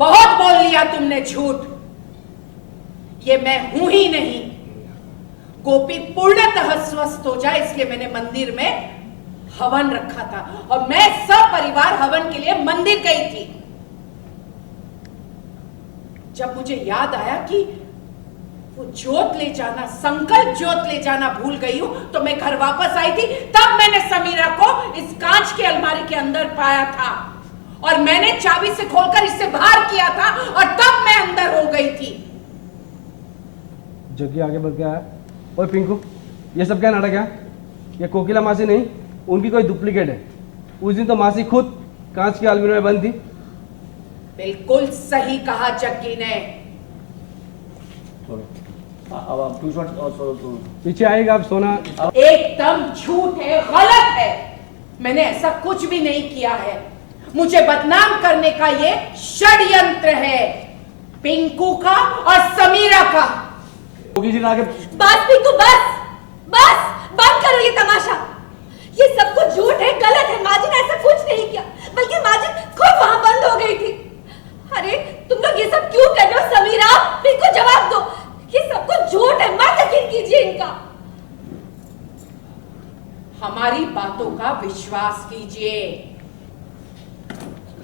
बहुत बोल लिया तुमने झूठ। ये मैं हूं ही नहीं। गोपी पूर्णतः स्वस्थ हो जाए इसलिए मैंने मंदिर में हवन रखा था और मैं सपरिवार हवन के लिए मंदिर गई थी। जब मुझे याद आया कि वो जोत ले जाना, संकल्प जोत ले जाना भूल गई हूं, तो मैं घर वापस आई थी। तब मैंने समीरा को इस कांच की अलमारी के अंदर पाया था और मैंने चाबी से खोलकर इसे बाहर किया था और तब मैं अंदर हो गई थी। जग्गी आगे बढ़ के आया, ओए पिंकू, ये सब क्या नाटक है? ये कोकिला मासी नहीं, उनकी कोई डुप्लीकेट है। उस दिन तो मासी खुद कांच की अलमारी में बंद थी। बिल्कुल सही कहा जग्गी ने। पीछे आएगा अब सोना। एकदम झूठ है, गलत है। मैंने ऐसा कुछ भी नहीं किया है। मुझे बदनाम करने का ये षड्यंत्र है, पिंकू का और समीरा का। बस पिंकू, बस बस, बंद करो ये तमाशा। ये सब कुछ झूठ है, गलत है। माजिद ने ऐसा कुछ नहीं किया, बल्कि माजिद खुद वहां बंद हो गई थी। अरे तुम लोग ये सब क्यों कर रहे हो? समीरा, पिंकू जवाब दो। ये सब कुछ झूठ है, मत यकीन कीजिए इनका। हमारी बातों का विश्वास कीजिए,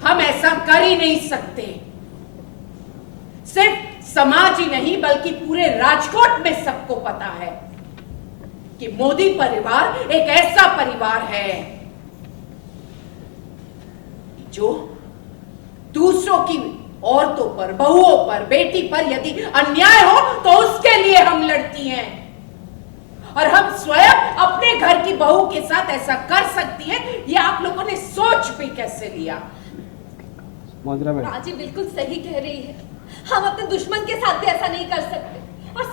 हम ऐसा कर ही नहीं सकते। सिर्फ समाज ही नहीं बल्कि पूरे राजकोट में सबको पता है कि मोदी परिवार एक ऐसा परिवार है जो दूसरों की औरतों पर, बहुओं पर, बेटी पर यदि अन्याय हो तो उसके लिए हम लड़ती हैं। और हम स्वयं अपने घर की बहू के साथ ऐसा कर सकती हैं, ये आप लोगों ने सोच भी कैसे लिया? राजी बिल्कुल सही कह रही है। हम अपने दुश्मन के साथ भी ऐसा नहीं कर सकते। और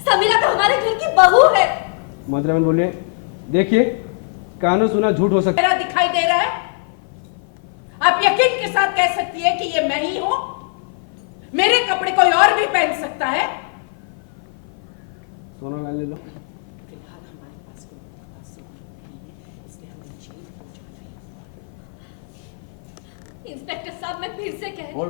समीरा तो हमारे घर की बहू है। मोहतरम बोलिए, देखिए कानों सुना झूठ हो सकता है। दिखाई दे रहा है? आप यकीन के साथ कह सकती है कि ये मैं ही हूं? मेरे कपड़े कोई और भी पहन सकता है? सोना लाइन ले लो। फिलहाल हमारे पास कोई नहीं है, इसलिए हमें जेल पहुंचाना है। इंस्पेक्टर साहब, मैं फिर से कह रही हूं।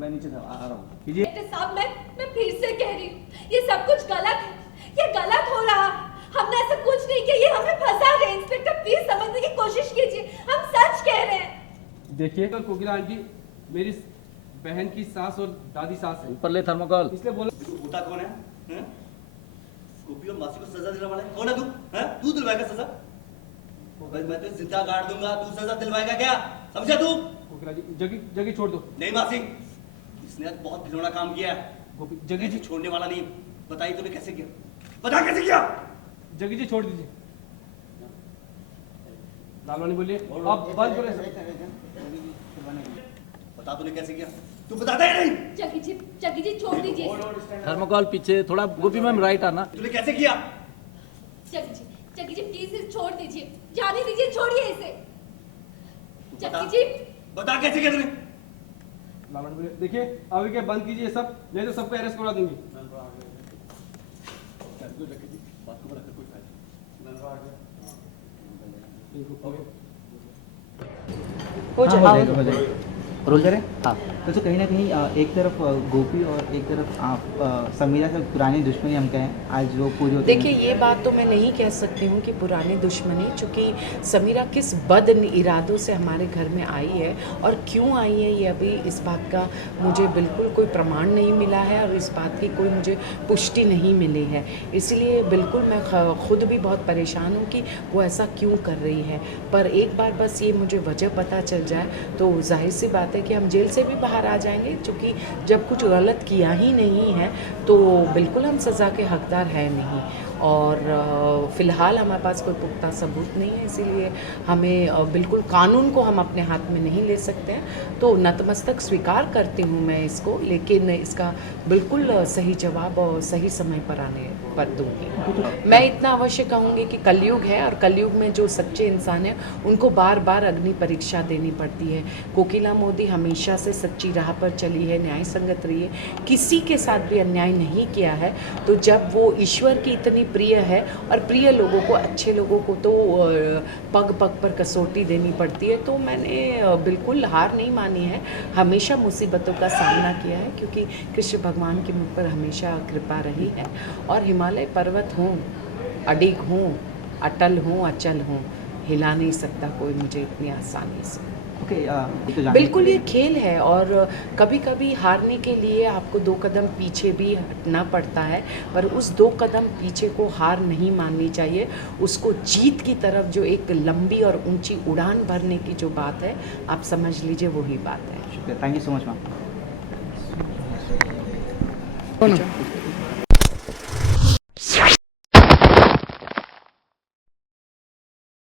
मैं नीचे आ रहा हूं। इंस्पेक्टर साहब, मैं फिर से कह रही हूं, ये सब कुछ गलत है। ये गलत हो रहा है। हमने ऐसा कुछ नहीं किया, ये हमें फंसा रहे हैं। इंस्पेक्टर प्लीज समझने की कोशिश कीजिए, हम सच कह रहे हैं। देखिए कोकिला आंटी मेरी बहन की सास और दादी सास है। ऊपर ले थर्मोकॉल। इसलिए बोला। होता कौन है? गोपी और मासी को सजा दिलवाने वाला है? कौन है तू? हैं? तू दिलवाएगा सजा? मैं तो जिंदा गाड़ दूंगा, तू सजा दिलवाएगा क्या? समझा तू? कोकिला जी, जगी छोड़ दो। नहीं मासी, इसने आज बहुत घिनौना काम किया है। गोपी, जगी जी छोड़ने वाला नहीं। बताइए तूने कैसे किया? बता कैसे किया? जगी जी छोड़ दीजिए। लालवानी बोलिए, आप बंद करें। बता तूने कैसे किया? तू बताता ही नहीं। जगी जी छोड़ दीजिए। थर्मोकॉल पीछे थोड़ा। गोपी मैम राइट आना। तूने कैसे किया? जगी जी प्लीज इसे छोड़ दीजिए, जाने दीजिए, छोड़िए इसे। जगी जी बता कैसे किया तूने? लालवानी बोलिए, देखिए अभी क्या बंद कीजिए सब, नहीं तो सबको अरेस्ट करा दूंगी। हो जाएगा। रोल दे रहे? हाँ। तो कहीं ना कहीं एक तरफ गोपी और एक तरफ आप समीरा से पुरानी दुश्मनी हम कहें आज वो पूरी होती है। देखिए ये बात तो मैं नहीं कह सकती हूँ कि पुरानी दुश्मनी, चूँकि समीरा किस बद इरादों से हमारे घर में आई है और क्यों आई है ये अभी इस बात का मुझे बिल्कुल कोई प्रमाण नहीं मिला है और इस बात की कोई मुझे पुष्टि नहीं मिली है। इसलिए बिल्कुल मैं खुद भी बहुत परेशान हूँ कि वो ऐसा क्यों कर रही है। पर एक बार बस ये मुझे वजह पता चल जाए तो जाहिर सी बात है कि हम जेल से भी बाहर आ जाएंगे, क्योंकि जब कुछ गलत किया ही नहीं है तो बिल्कुल हम सज़ा के हकदार हैं नहीं। और फ़िलहाल हमारे पास कोई पुख्ता सबूत नहीं है, इसीलिए हमें बिल्कुल कानून को हम अपने हाथ में नहीं ले सकते हैं। तो नतमस्तक स्वीकार करती हूँ मैं इसको, लेकिन इसका बिल्कुल सही जवाब और सही समय पर आने पद दूंगी। मैं इतना अवश्य कहूँगी कि कलयुग है और कलयुग में जो सच्चे इंसान हैं उनको बार बार अग्नि परीक्षा देनी पड़ती है। कोकिला मोदी हमेशा से सच्ची राह पर चली है, न्याय संगत रही है, किसी के साथ भी अन्याय नहीं किया है। तो जब वो ईश्वर की इतनी प्रिय है और प्रिय लोगों को, अच्छे लोगों को तो पग पग पर कसौटी देनी पड़ती है, तो मैंने बिल्कुल हार नहीं मानी है, हमेशा मुसीबतों का सामना किया है, क्योंकि कृष्ण भगवान की मुझ पर हमेशा कृपा रही है। और हिमालय पर्वत हूँ, अडिग हूँ, अटल हूँ, अचल हूँ, हिला नहीं सकता कोई मुझे इतनी आसानी से। ओके, तो जानने बिल्कुल के ये लिए- खेल है और कभी कभी हारने के लिए आपको 2 कदम पीछे भी हटना पड़ता है, पर उस 2 कदम पीछे को हार नहीं माननी चाहिए। उसको जीत की तरफ जो एक लंबी और ऊंची उड़ान भरने की जो बात है, आप समझ लीजिए वही बात है। शुक्रिया, thank you so much ma'am.